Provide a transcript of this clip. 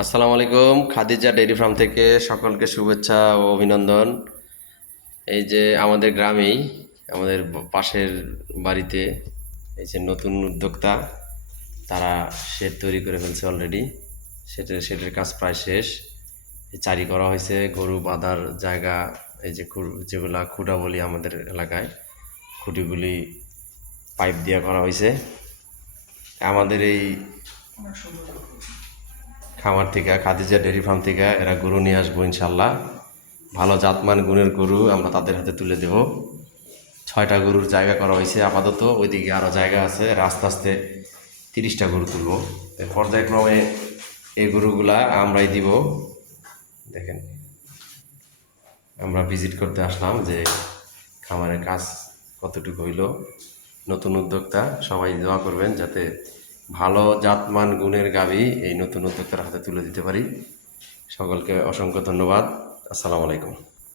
আসসালামু আলাইকুম। Khadija dairy farm থেকে সকলকে শুভেচ্ছা ও অভিনন্দন। এই যে আমাদের গ্রামেই আমাদের পাশের বাড়িতে এই যে নতুন উদ্যোক্তা, তারা শেড তৈরি করে ফেলছে অলরেডি। শেডের কাজ প্রায় শেষ। চারি করা হয়েছে গরু বাঁধার জায়গা। এই যে যেগুলা খুঁটা বলি আমাদের এলাকায়, খুঁটিগুলি পাইপ দিয়ে করা হয়েছে। আমাদের এই খামার থেকে, খাদিজা ডেয়ারি ফার্ম থেকে এরা গরু নিয়ে আসবো ইনশাল্লাহ। ভালো জাতমান গুণের গরু আমরা তাদের হাতে তুলে দেব। 6টা গরুর জায়গা করা হয়েছে আপাতত, ওইদিকে আরও জায়গা আছে, আস্তে আস্তে 30টা গরু তুলব। পর্যায়ক্রমে এই গরুগুলা আমরাই দিব। দেখেন, আমরা ভিজিট করতে আসলাম যে খামারের কাজ কতটুকু হইল। নতুন উদ্যোক্তা, সবাই দোয়া করবেন যাতে ভালো জাতমান গুণের গাভী এই নতুন উদ্যোক্তার হাতে তুলে দিতে পারি। সকলকে অসংখ্য ধন্যবাদ। আসসালামু আলাইকুম।